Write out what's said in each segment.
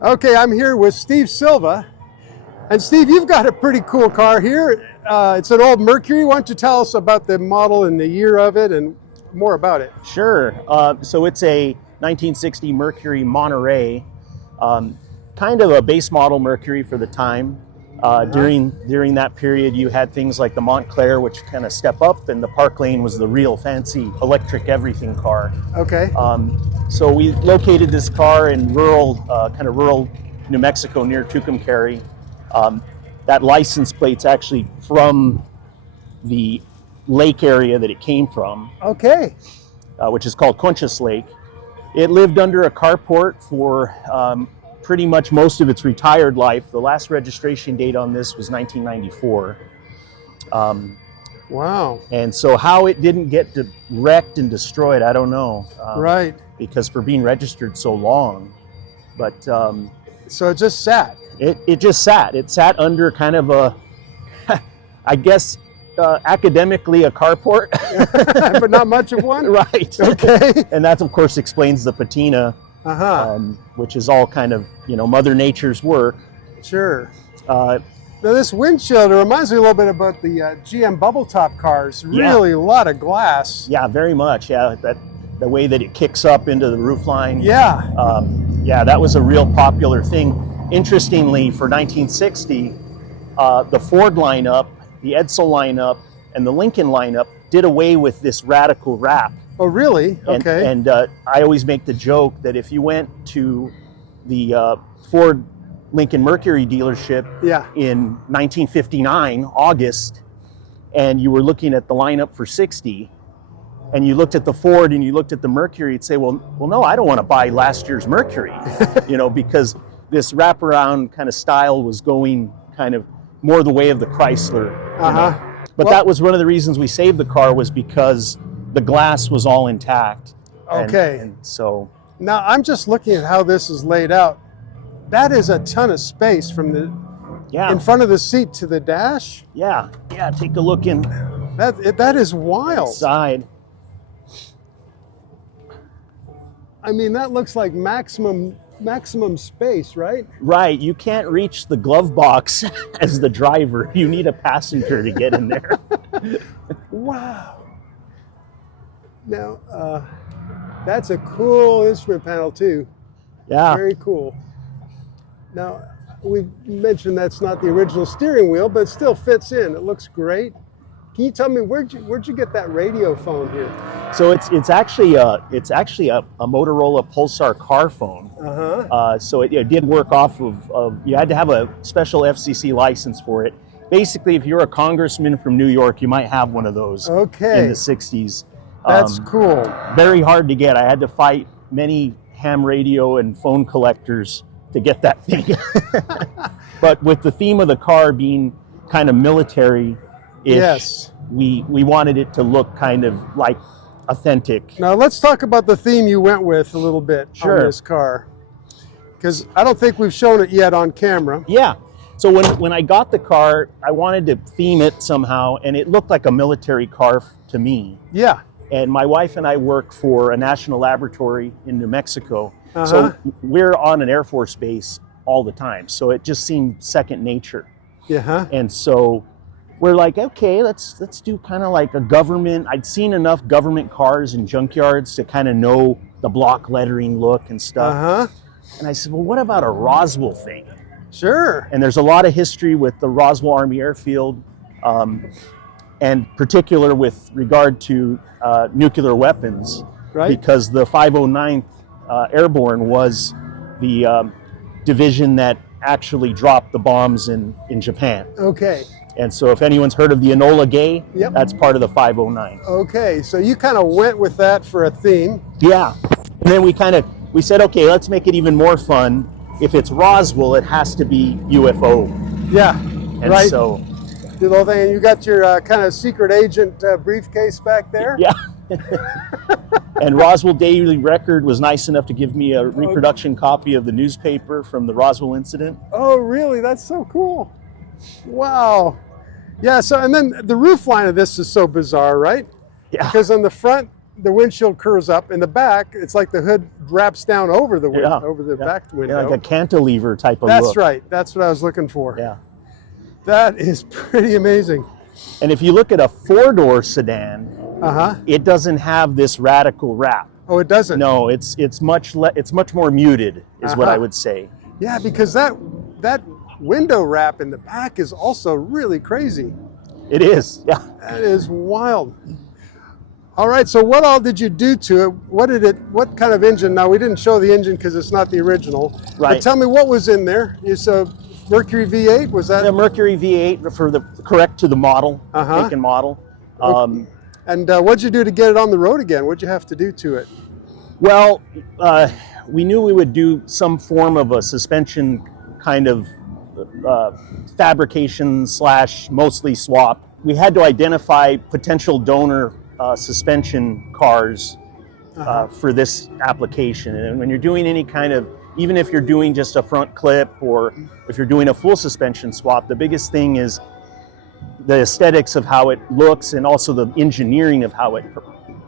Okay, I'm here with Steve Silva. And Steve, you've got a pretty cool car here. It's an old Mercury. Why don't you tell us about the model and the year of it and more about it? Sure. So it's a 1960 Mercury Monterey, kind of a base model Mercury for the time. During that period, you had things like the Montclair, which kind of step up, and the Park Lane was the real fancy electric everything car. Okay. So we located this car in rural New Mexico near Tucumcari. That license plate's actually from the lake area that it came from. Okay. Which is called Conchas Lake. It lived under a carport for pretty much most of its retired life. The last registration date on this was 1994. Wow. And so how it didn't get wrecked and destroyed, I don't know. Right. Because for being registered so long. But so it just sat. It just sat. It sat under kind of a, I guess, academically a carport. But not much of one? Right. Okay. And that, of course, explains the patina, which is all kind of, Mother Nature's work. Sure. Now this windshield, it reminds me a little bit about the GM bubble top cars. Really a lot of glass. Yeah, very much. Yeah, the way that it kicks up into the roofline. Yeah. Yeah, that was a real popular thing. Interestingly, for 1960, the Ford lineup, the Edsel lineup, and the Lincoln lineup did away with this radical wrap. Oh, really? Okay. And I always make the joke that if you went to the Ford Lincoln Mercury dealership in 1959, August, and you were looking at the lineup for 60, and you looked at the Ford and you looked at the Mercury, you'd say, well, no, I don't want to buy last year's Mercury, because this wraparound kind of style was going kind of more the way of the Chrysler. But that was one of the reasons we saved the car, was because the glass was all intact. Okay. And so now I'm just looking at how this is laid out. That is a ton of space from the in front of the seat to the dash. Yeah. Take a look in. That is wild. Inside. I mean, that looks like maximum space, right? Right. You can't reach the glove box as the driver. You need a passenger to get in there. Wow. Now, that's a cool instrument panel too. Yeah. Very cool. Now, we mentioned that's not the original steering wheel, but it still fits in. It looks great. Can you tell me where'd you get that radio phone here? So it's actually a Motorola Pulsar car phone. So it did work off of you had to have a special FCC license for it. Basically, if you're a congressman from New York, you might have one of those. Okay. In the 60s. That's cool. Very hard to get. I had to fight many ham radio and phone collectors to get that thing. But with the theme of the car being kind of military-ish, yes, we wanted it to look kind of like authentic. Now let's talk about the theme you went with a little bit on this car, because I don't think we've shown it yet on camera. Yeah. So when I got the car, I wanted to theme it somehow, and it looked like a military car to me. Yeah. And my wife and I work for a national laboratory in New Mexico. So we're on an Air Force base all the time. So it just seemed second nature. Yeah. And so we're like, okay, let's do kind of like a government. I'd seen enough government cars in junkyards to kind of know the block lettering look and stuff. And I said, well, what about a Roswell thing? Sure. And there's a lot of history with the Roswell Army Airfield, and particular with regard to nuclear weapons, because the 509th Airborne was the division that actually dropped the bombs in Japan. Okay. And so if anyone's heard of the Enola Gay, that's part of the 509. Okay, so you kind of went with that for a theme. Yeah. And then we said, okay, let's make it even more fun. If it's Roswell, it has to be UFO. Yeah, and so the little thing, and you got your kind of secret agent briefcase back there? Yeah. And Roswell Daily Record was nice enough to give me a reproduction copy of the newspaper from the Roswell incident. Oh, really? That's so cool. Wow. Yeah, so, and then the roof line of this is so bizarre, right? Yeah. Because on the front, the windshield curves up. In the back, it's like the hood wraps down over the back window. Yeah, like a cantilever type of That's look. right. That's what I was looking for. Yeah. That is pretty amazing. And if you look at a four-door sedan, it doesn't have this radical wrap. Oh, it doesn't? No, it's much more muted, is what I would say. Yeah, because that window wrap in the back is also really crazy. It is, yeah. That is wild. All right, so what all did you do to it? What kind of engine? Now, we didn't show the engine because it's not the original. Right. But tell me what was in there. It's a Mercury V8, was that? The Mercury V8 for the correct to the model, make and model. And what'd you do to get it on the road again? What'd you have to do to it? Well, we knew we would do some form of a suspension kind of fabrication / mostly swap. We had to identify potential donor suspension cars for this application. And when you're doing any kind of, even if you're doing just a front clip or if you're doing a full suspension swap, the biggest thing is the aesthetics of how it looks and also the engineering of how it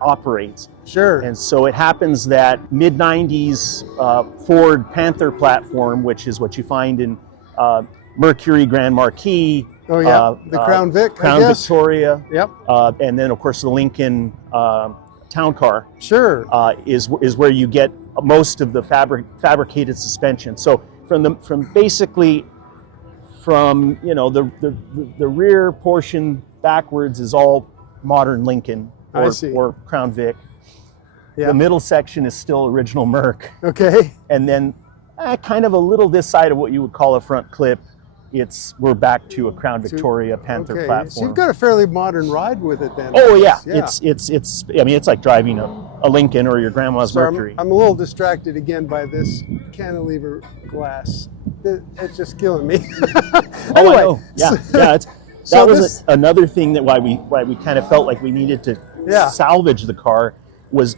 operates. Sure. And so it happens that mid-90s Ford Panther platform, which is what you find in Mercury Grand Marquis. Oh yeah, the Crown Vic, Crown Victoria. Yep. And then of course the Lincoln Town Car. Sure. Is where you get most of the fabricated suspension. So basically you know the rear portion backwards is all modern Lincoln or Crown Vic. Yeah. The middle section is still original Merc. Okay. And then kind of a little this side of what you would call a front clip, we're back to a Crown Victoria Panther platform. So you've got a fairly modern ride with it then. Oh yeah. It's I mean it's like driving a Lincoln or your grandma's Mercury. I'm a little distracted again by this cantilever glass. It's just killing me. Anyway, I know. Yeah. That was another thing that why we kind of felt like we needed to salvage the car was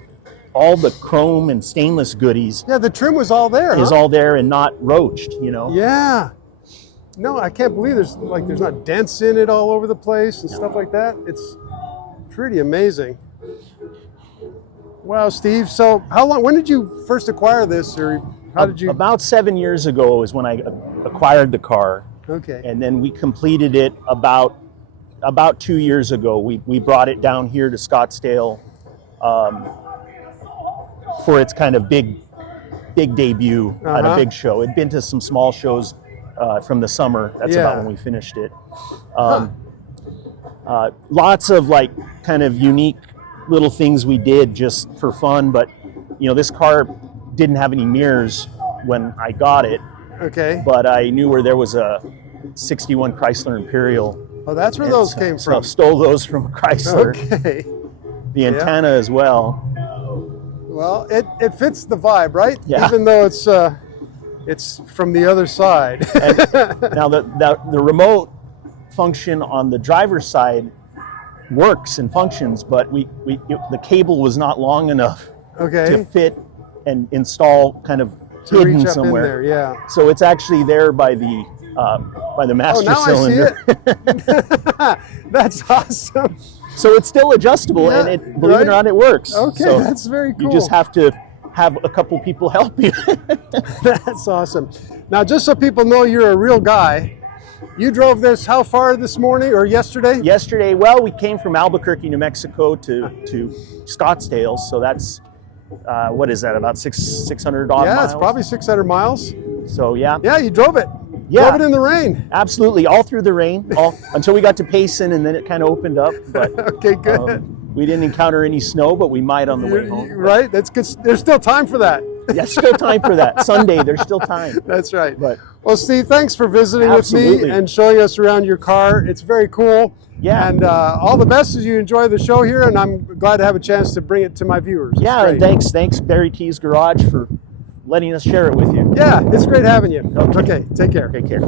all the chrome and stainless goodies. Yeah, the trim was all there. Is all there and not roached, you know. Yeah. No, I can't believe there's not dents in it all over the place and stuff like that. It's pretty amazing. Wow, Steve. So when did you first acquire this, or how did you? About 7 years ago is when I acquired the car. Okay. And then we completed it about 2 years ago. We brought it down here to Scottsdale for its kind of big debut at a big show. It'd been to some small shows from the summer. That's about when we finished it. Lots of like kind of unique little things we did just for fun, but you know, this car didn't have any mirrors when I got it. Okay. But I knew where there was a 61 Chrysler Imperial. Oh, that's where those came so from. Stole those from Chrysler. Okay. The antenna as well. Well, it fits the vibe, right? Yeah. Even though it's from the other side. Now the remote function on the driver's side works and functions, but the cable was not long enough to fit and install kind of hidden reach up somewhere. in there, yeah. So it's actually there by the master cylinder. I see it. That's awesome. So it's still adjustable, and believe it or not, it works. Okay, so that's very cool. You just have to have a couple people help you. That's awesome. Now, just so people know you're a real guy, you drove this how far this morning or yesterday? Yesterday, well, we came from Albuquerque, New Mexico to Scottsdale, so that's, what is that, about 600 odd miles? Yeah, it's probably 600 miles. So, yeah. Yeah, you drove it. Yeah. Drove it in the rain. Absolutely, all through the rain, until we got to Payson, and then it kind of opened up. But okay, good. We didn't encounter any snow, but we might on the way home. Right, that's good. There's still time for that. Yeah, still time for that. Sunday, there's still time. That's right. But well, Steve, thanks for visiting with me and showing us around your car. It's very cool. Yeah. And all the best as you enjoy the show here, and I'm glad to have a chance to bring it to my viewers. Yeah, and thanks BarryTsGarage for letting us share it with you. Yeah, it's great having you. Okay, take care. Take care.